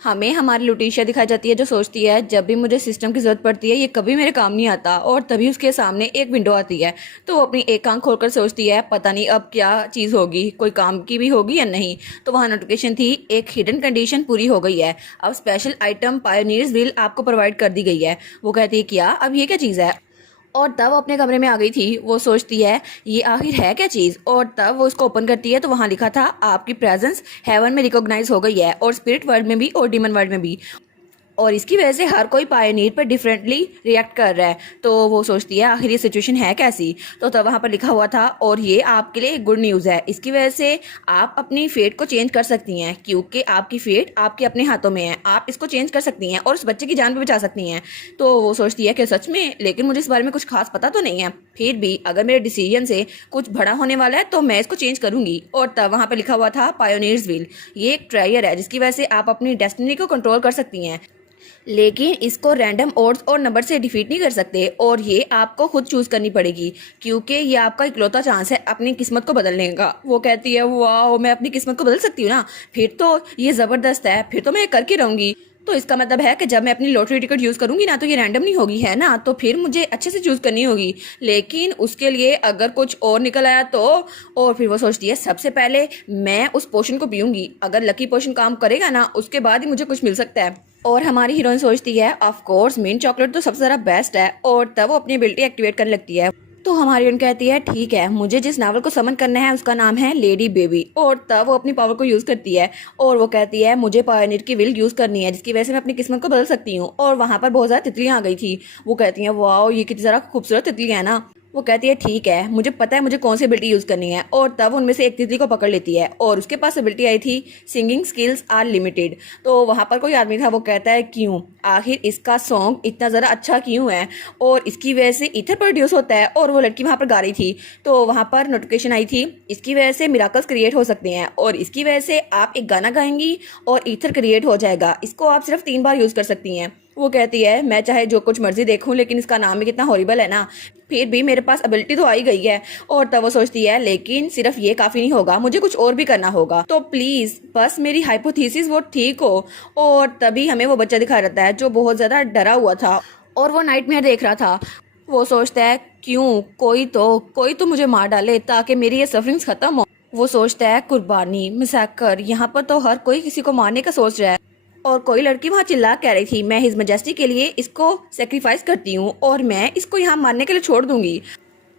हमें हमारी लुटीशिया दिखाई जाती है जो सोचती है जब भी मुझे सिस्टम की ज़रूरत पड़ती है ये कभी मेरे काम नहीं आता, और तभी उसके सामने एक विंडो आती है तो वो अपनी एक आंख खोलकर सोचती है पता नहीं अब क्या चीज़ होगी, कोई काम की भी होगी या नहीं। तो वहाँ नोटिफिकेशन थी, एक हिडन कंडीशन पूरी हो गई है, अब स्पेशल आइटम पायोनियर्स व्हील आपको प्रोवाइड कर दी गई है। वो कहती है क्या, अब ये क्या चीज़ है। और तब वो अपने कमरे में आ गई थी, वो सोचती है ये आखिर है क्या चीज़, और तब वो उसको ओपन करती है तो वहाँ लिखा था आपकी प्रेजेंस हेवन में रिकॉग्नाइज हो गई है, और स्पिरिट वर्ल्ड में भी और डीमन वर्ल्ड में भी। और इसकी वजह से हर कोई पायनीर पर डिफरेंटली रिएक्ट कर रहा है। तो वो सोचती है आखिर ये सिचुएशन है कैसी। तो तब वहाँ पर लिखा हुआ था और ये आपके लिए गुड न्यूज़ है, इसकी वजह से आप अपनी फेट को चेंज कर सकती हैं, क्योंकि आपकी फेट आपके अपने हाथों में है, आप इसको चेंज कर सकती हैं और उस बच्चे की जान भी बचा सकती हैं। तो वो सोचती है कि सच में, लेकिन मुझे इस बारे में कुछ खास पता तो नहीं है, फिर भी अगर मेरे डिसीजन से कुछ बड़ा होने वाला है तो मैं इसको चेंज करूंगी। और तब वहाँ पर लिखा हुआ था पायोनियर्स व्हील, ये एक ट्रायर है जिसकी वजह से आप अपनी डेस्टिनी को कंट्रोल कर सकती हैं, लेकिन इसको रैंडम ओड्स और नंबर से डिफीट नहीं कर सकते, और ये आपको खुद चूज करनी पड़ेगी क्योंकि ये आपका इकलौता चांस है अपनी किस्मत को बदलने का। वो कहती है वाह, मैं अपनी किस्मत को बदल सकती हूँ ना, फिर तो ये जबरदस्त है, फिर तो मैं ये करके रहूंगी। तो इसका मतलब है कि जब मैं अपनी लॉटरी टिकट यूज़ करूंगी ना तो ये रैंडम नहीं होगी, है ना, तो फिर मुझे अच्छे से चूज़ करनी होगी, लेकिन उसके लिए अगर कुछ और निकल आया तो। और फिर वो सोचती है सबसे पहले मैं उस पोशन को पीऊंगी, अगर लकी पोशन काम करेगा ना उसके बाद ही मुझे कुछ मिल सकता है। और हमारी हीरोइन सोचती है ऑफ कोर्स मिंट चॉकलेट तो सबसे ज़्यादा बेस्ट है, और तब वो अपनी एबिलिटी एक्टिवेट करने लगती है। तो हमारी हीरोइन कहती है ठीक है, मुझे जिस नावल को समन करना है उसका नाम है लेडी बेबी, और तब वो अपनी पावर को यूज़ करती है और वो कहती है मुझे पायोनियर की विल यूज़ करनी है जिसकी वजह से मैं अपनी किस्मत को बदल सकती हूँ। और वहाँ पर बहुत ज़्यादा तितलियाँ आ गई थी, वो कहती हैं वाह ये कितनी ज़्यादा खूबसूरत तितलियाँ है ना। वो कहती है ठीक है, मुझे पता है मुझे कौन सी एबिलिटी यूज़ करनी है, और तब उनमें से एक तितली को पकड़ लेती है और उसके पास एबिलिटी आई थी सिंगिंग स्किल्स आर लिमिटेड। तो वहाँ पर कोई आदमी था, वो कहता है क्यों, आखिर इसका सॉन्ग इतना ज़्यादा अच्छा क्यों है, और इसकी वजह से ईथर प्रोड्यूस होता है, और वो लड़की वहाँ पर गा रही थी। तो वहाँ पर नोटिफिकेशन आई थी इसकी वजह से मिराकल्स क्रिएट हो सकते हैं, और इसकी वजह से आप एक गाना गाएंगी और ईथर क्रिएट हो जाएगा, इसको आप सिर्फ 3 बार यूज़ कर सकती हैं। वो कहती है मैं चाहे जो कुछ मर्जी देखूं, लेकिन इसका नाम ही कितना हॉरिबल है ना, फिर भी मेरे पास एबिलिटी तो आई गई है। और तब वो सोचती है लेकिन सिर्फ ये काफ़ी नहीं होगा, मुझे कुछ और भी करना होगा, तो प्लीज़ बस मेरी हाइपोथेसिस वो ठीक हो। और तभी हमें वो बच्चा दिखा रहता है जो बहुत ज़्यादा डरा हुआ था और वो नाइटमेयर देख रहा था। वो सोचता है क्यों, कोई तो मुझे मार डाले ताकि मेरी ये सफरिंग्स खत्म हो। वो सोचता है कुर्बानी मिसाकर, यहाँ पर तो हर कोई किसी को मारने का सोच रहा है। और कोई लड़की वहाँ चिल्ला कह रही थी मैं हिज मजेस्टी के लिए इसको सेक्रीफाइस करती हूँ और मैं इसको यहाँ मारने के लिए छोड़ दूंगी।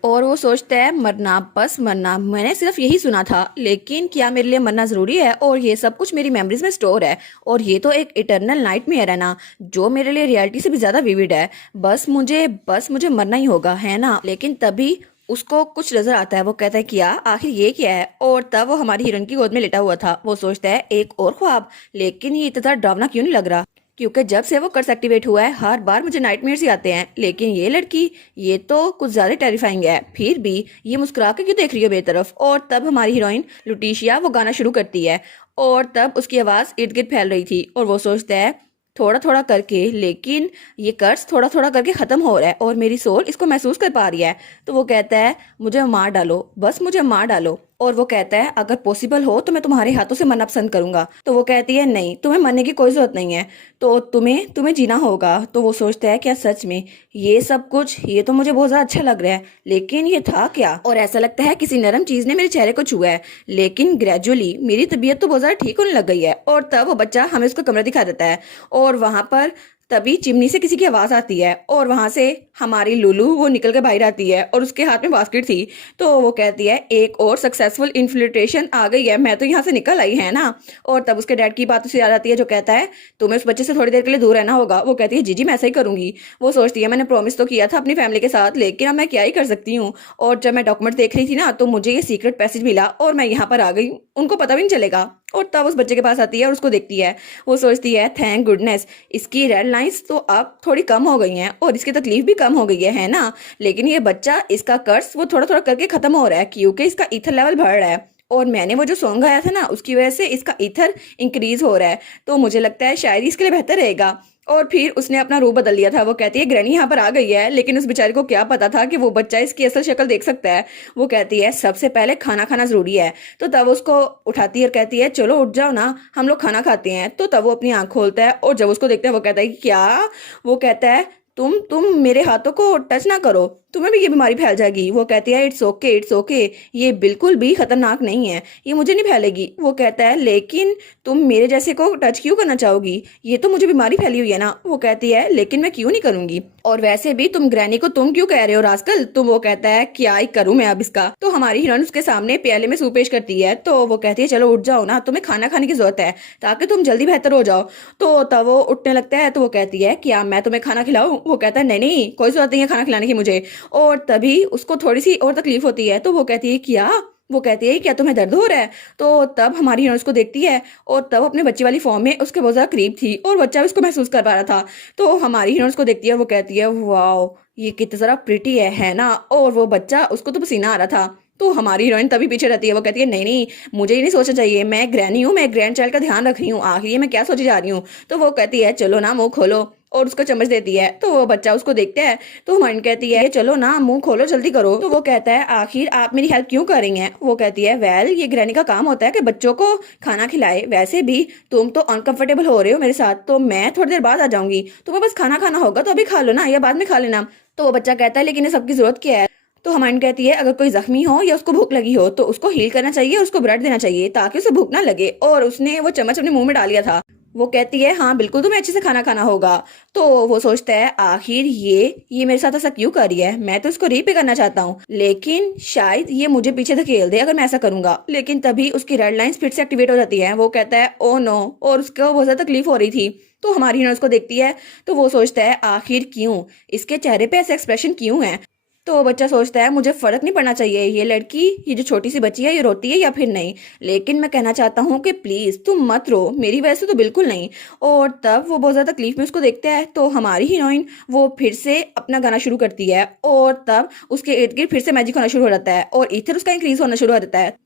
और वो सोचता है मरना, बस मरना, मैंने सिर्फ यही सुना था, लेकिन क्या मेरे लिए मरना ज़रूरी है, और ये सब कुछ मेरी मेमोरीज में स्टोर है, और ये तो एक इटर्नल नाइटमेयर है ना जो मेरे लिए रियलिटी से भी ज़्यादा विविड है, बस मुझे मरना ही होगा, है ना। लेकिन तभी उसको कुछ नजर आता है, वो कहता है क्या, आखिर ये क्या है। और तब वो हमारी हीरोइन की गोद में लेटा हुआ था, वो सोचता है एक और ख्वाब, लेकिन ये इतना डरावना क्यों नहीं लग रहा, क्योंकि जब से वो कर्स एक्टिवेट हुआ है हर बार मुझे नाइटमेयर्स ही आते हैं, लेकिन ये लड़की ये तो कुछ ज्यादा टेरिफाइंग है, फिर भी ये मुस्कुरा के क्यों देख रही है मेरी तरफ। और तब हमारी हीरोइन लुटीशिया वो गाना शुरू करती है, और तब उसकी आवाज़ इर्द गिर्द फैल रही थी, और वो सोचता है थोड़ा थोड़ा करके, लेकिन ये कर्ज थोड़ा थोड़ा करके ख़त्म हो रहा है और मेरी सोल इसको महसूस कर पा रही है। तो वो कहता है मुझे मार डालो, बस मुझे मार डालो। और वो कहता है अगर पॉसिबल हो तो मैं तुम्हारे हाथों से मरना पसंद करूंगा। तो वो कहती है नहीं, तुम्हें मरने की कोई जरूरत नहीं है, तो तुम्हें तुम्हें जीना होगा। तो वो सोचता है क्या सच में ये सब कुछ, ये तो मुझे बहुत ज़्यादा अच्छा लग रहा है, लेकिन ये था क्या। और ऐसा लगता है किसी नरम चीज़ ने मेरे चेहरे को छुआ है, लेकिन ग्रेजुअली मेरी तबीयत तो बहुत ज़्यादा ठीक होने लग गई है। और तब वो बच्चा हमें उसका कमरा दिखा देता है, और वहाँ पर तभी चिमनी से किसी की आवाज़ आती है, और वहाँ से हमारी लुलू वो निकल के बाहर आती है और उसके हाथ में बास्केट थी। तो वो कहती है एक और सक्सेसफुल इन्फिल्ट्रेशन आ गई है, मैं तो यहाँ से निकल आई, है ना। और तब उसके डैड की बात उसे याद आती है जो कहता है तुम्हें उस बच्चे से थोड़ी देर के लिए दूर रहना होगा। वो कहती है जी मैं ऐसा ही करूंगी। वो सोचती है मैंने प्रॉमिस तो किया था अपनी फैमिली के साथ, लेकिन अब मैं क्या ही कर सकती हूँ। और जब मैं डॉक्यूमेंट देख रही थी ना तो मुझे ये सीक्रेट पैसेज मिला और मैं यहाँ पर आ गई, उनको पता भी नहीं चलेगा। और तब उस बच्चे के पास आती है और उसको देखती है, वो सोचती है थैंक गुडनेस इसकी रेड लाइंस तो अब थोड़ी कम हो गई हैं और इसकी तकलीफ भी कम हो गई है ना। लेकिन ये बच्चा, इसका कर्ज वो थोड़ा थोड़ा करके खत्म हो रहा है क्योंकि इसका ईथर लेवल बढ़ रहा है, और मैंने वो जो सॉन्ग गाया था ना उसकी वजह से इसका ईथर इंक्रीज हो रहा है, तो मुझे लगता है शायद इसके लिए बेहतर रहेगा। और फिर उसने अपना रूप बदल लिया था। वो कहती है ग्रैनी यहाँ पर आ गई है, लेकिन उस बेचारे को क्या पता था कि वो बच्चा इसकी असल शक्ल देख सकता है। वो कहती है सबसे पहले खाना खाना जरूरी है। तो तब उसको उठाती है और कहती है चलो उठ जाओ ना, हम लोग खाना खाते हैं। तो तब वो अपनी आंख खोलता है और जब उसको देखता है वो कहता है कि क्या। वो कहता है तुम मेरे हाथों को टच ना करो, तुम्हें भी ये बीमारी फैल जाएगी। वो कहती है इट्स ओके इट्स ओके, ये बिल्कुल भी खतरनाक नहीं है, ये मुझे नहीं फैलेगी। वो कहता है लेकिन तुम मेरे जैसे को टच क्यों करना चाहोगी, ये तो मुझे बीमारी फैली हुई है ना। वो कहती है लेकिन मैं क्यों नहीं करूंगी, और वैसे भी तुम ग्रैनी को तुम क्यों कह रहे हो रास्कल। तो वो कहता है क्या ही करूं मैं अब इसका। तो हमारी हीरोइन उसके सामने प्याले में सूप पेश करती है। तो वो कहती है चलो उठ जाओ ना, तुम्हें खाना खाने की जरूरत है ताकि तुम जल्दी बेहतर हो जाओ। तो तब वो उठने लगता है। तो वो कहती है क्या मैं तुम्हें खाना खिलाऊं। वो कहता है नहीं नहीं कोई जरूरत नहीं है खाना खिलाने की मुझे। और तभी उसको थोड़ी सी और तकलीफ होती है। तो वो कहती है क्या। वो कहती है क्या तुम्हें दर्द हो रहा है। तो तब हमारी हीरोइन उसको देखती है और तब अपने बच्चे वाली फॉर्म में उसके बहुत ज्यादा करीब थी और बच्चा भी उसको महसूस कर पा रहा था। तो हमारी हीरोइन उसको देखती है और वो कहती है वाओ ये कितना जरा प्रिटी है ना। और वो बच्चा उसको तो पसीना आ रहा था। तो हमारी हीरोइन तभी पीछे रहती है। वो कहती है नहीं नहीं मुझे ये नहीं सोचना चाहिए, मैं ग्रैनी हूँ, मैं ग्रैंड चाइल्ड का ध्यान रख रही हूँ, आखिर ये मैं क्या सोची जा रही हूँ। तो वो कहती है चलो ना मुंह खोलो, और उसको चम्मच देती है। तो वो बच्चा उसको देखता है। तो हमारी कहती है चलो ना मुंह खोलो जल्दी करो। तो वो कहता है आखिर आप मेरी हेल्प क्यों कर रही हैं। वो कहती है वेल ये ग्रैनी का काम होता है कि बच्चों को खाना खिलाए, वैसे भी तुम तो अनकंफर्टेबल हो रहे हो मेरे साथ, तो मैं थोड़ी देर बाद आ जाऊंगी, तुम्हें बस खाना खाना होगा तो अभी खा लो ना या बाद में खा लेना। तो वो बच्चा कहता है लेकिन ये सबकी जरूरत क्या है। तो हमारी कहती है अगर कोई जख्मी हो या उसको भूख लगी हो तो उसको हील करना चाहिए, उसको ब्लड देना चाहिए ताकि उसे भूख ना लगे। और उसने वो चम्मच अपने मुंह में डाल लिया था। वो कहती है हाँ बिल्कुल तुम्हें अच्छे से खाना खाना होगा। तो वो सोचता है आखिर ये मेरे साथ ऐसा क्यों कर रही है, मैं तो इसको री पे करना चाहता हूँ लेकिन शायद ये मुझे पीछे धकेल दे अगर मैं ऐसा करूंगा। लेकिन तभी उसकी रेड लाइंस फिर से एक्टिवेट हो जाती है। वो कहता है ओ नो, और उसको बहुत ज्यादा तकलीफ हो रही थी। तो हमारी हीरोइन उसको देखती है। तो वो सोचता है आखिर क्यों इसके चेहरे पे ऐसे एक्सप्रेशन क्यों है। तो वो बच्चा सोचता है मुझे फर्क नहीं पड़ना चाहिए ये लड़की, ये जो छोटी सी बच्ची है ये रोती है या फिर नहीं, लेकिन मैं कहना चाहता हूँ कि प्लीज तुम मत रो, मेरी वजह से तो बिल्कुल नहीं। और तब वो बहुत ज्यादा तकलीफ में उसको देखता है। तो हमारी हीरोइन वो फिर से अपना गाना शुरू करती है और तब उसके इर्द गिर्द फिर से मैजिक होना शुरू हो जाता है और ईथर उसका इंक्रीज होना शुरू हो जाता है।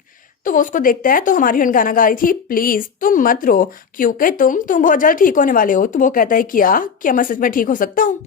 तो वो उसको देखता है। तो हमारी हीरोइन गाना गा रही थी प्लीज तुम मत रो क्योंकि तुम बहुत जल्द ठीक होने वाले हो। तो वो कहता है क्या क्या मैं सच में ठीक हो सकता हूँ।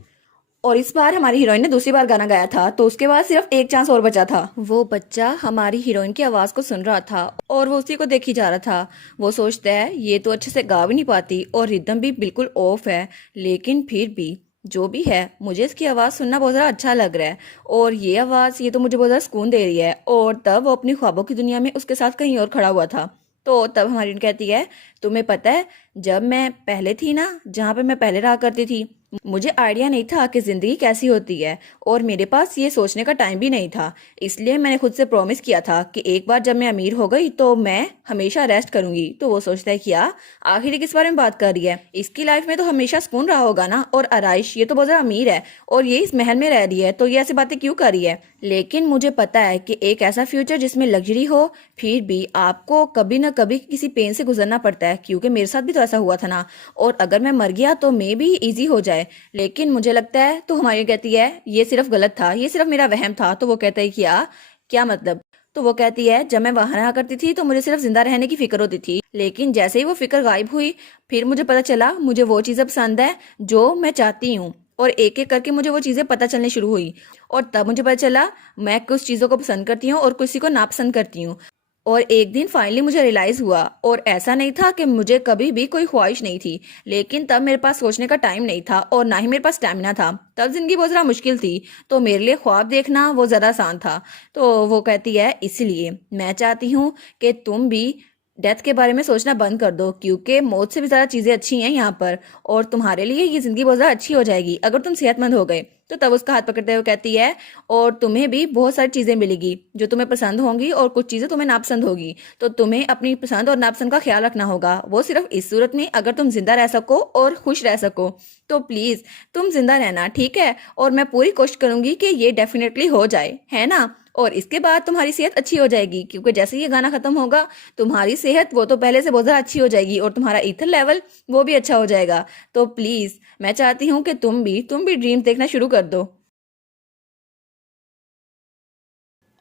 और इस बार हमारी हीरोइन ने दूसरी बार गाना गाया था। तो उसके बाद सिर्फ एक चांस और बचा था। वो बच्चा हमारी हीरोइन की आवाज को सुन रहा था और वो उसी को देखी जा रहा था। वो सोचता है ये तो अच्छे से गा भी नहीं पाती और रिदम भी बिल्कुल ऑफ है, लेकिन फिर भी जो भी है मुझे इसकी आवाज़ सुनना बहुत ज़्यादा अच्छा लग रहा है और ये आवाज़ ये तो मुझे बहुत ज़्यादा सुकून दे रही है। और तब वो अपनी ख्वाबों की दुनिया में उसके साथ कहीं और खड़ा हुआ था। तो तब हमारी कहती है तुम्हें पता है जब मैं पहले थी ना, जहाँ पे मैं पहले रहा करती थी, मुझे आइडिया नहीं था कि ज़िंदगी कैसी होती है और मेरे पास ये सोचने का टाइम भी नहीं था। इसलिए मैंने खुद से प्रॉमिस किया था कि एक बार जब मैं अमीर हो गई तो मैं हमेशा रेस्ट करूंगी। तो वो सोचता है क्या आखिर ये किस बारे में बात कर रही है, इसकी लाइफ में तो हमेशा सुकून रहा होगा ना। और आराइश ये तो बहुत ज़्यादा अमीर है और ये इस महल में रह रही है तो ये ऐसी बातें क्यों कर रही है। लेकिन मुझे पता है कि एक ऐसा फ्यूचर जिसमें लग्जरी हो फिर भी आपको कभी ना कभी किसी पेन से गुजरना पड़ता है, क्योंकि मेरे साथ भी तो ऐसा हुआ था ना। और अगर मैं मर गया तो मे भी इजी हो जाए, लेकिन मुझे लगता है। तो हमारी कहती है ये सिर्फ गलत था, ये सिर्फ मेरा वहम था। तो वो कहता है क्या क्या मतलब। तो वो कहती है जब मैं वहां रहा करती थी तो मुझे सिर्फ जिंदा रहने की फिक्र होती थी, लेकिन जैसे ही वो फिक्र गायब हुई फिर मुझे पता चला मुझे वो चीजें पसंद है जो मैं चाहती हूँ। और एक एक करके मुझे वो चीजें पता चलने शुरू हुई और तब मुझे पता चला मैं कुछ चीजों को पसंद करती हूँ और किसी को नापसंद करती हूँ। और एक दिन फाइनली मुझे रियलाइज हुआ, और ऐसा नहीं था कि मुझे कभी भी कोई ख्वाहिश नहीं थी, लेकिन तब मेरे पास सोचने का टाइम नहीं था और ना ही मेरे पास स्टैमिना था। तब जिंदगी बहुत ज़्यादा मुश्किल थी तो मेरे लिए ख्वाब देखना वो ज़्यादा आसान था। तो वो कहती है इसलिए मैं चाहती हूँ कि तुम भी डेथ के बारे में सोचना बंद कर दो, क्योंकि मौत से भी ज़्यादा चीज़ें अच्छी हैं यहाँ पर और तुम्हारे लिए ये ज़िंदगी बहुत ज़्यादा अच्छी हो जाएगी अगर तुम सेहतमंद हो गए। तो तब उसका हाथ पकड़ते हुए कहती है और तुम्हें भी बहुत सारी चीज़ें मिलेगी जो तुम्हें पसंद होंगी और कुछ चीज़ें तुम्हें नापसंद होगी, तो तुम्हें अपनी पसंद और नापसंद का ख्याल रखना होगा। वो सिर्फ इस सूरत में अगर तुम जिंदा रह सको और खुश रह सको। तो प्लीज़ तुम जिंदा रहना, ठीक है, और मैं पूरी कोशिश करूंगी कि ये डेफिनेटली हो जाए, है ना। और इसके बाद तुम्हारी सेहत अच्छी हो जाएगी, क्योंकि जैसे ये गाना खत्म होगा तुम्हारी सेहत वो तो पहले से बहुत ज़्यादा अच्छी हो जाएगी और तुम्हारा ईथर लेवल वो भी अच्छा हो जाएगा। तो प्लीज़ मैं चाहती हूँ कि तुम भी ड्रीम देखना शुरू कर दो।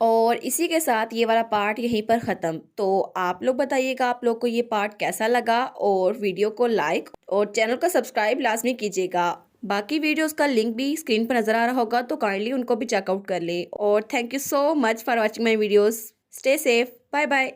और इसी के साथ ये वाला पार्ट यहीं पर ख़त्म। तो आप लोग बताइएगा आप लोग को ये पार्ट कैसा लगा, और वीडियो को लाइक और चैनल को सब्सक्राइब लाजमी कीजिएगा। बाकी वीडियोस का लिंक भी स्क्रीन पर नज़र आ रहा होगा, तो काइंडली उनको भी चेकआउट कर लें। और thank you so much for watching my videos. Stay safe, bye bye.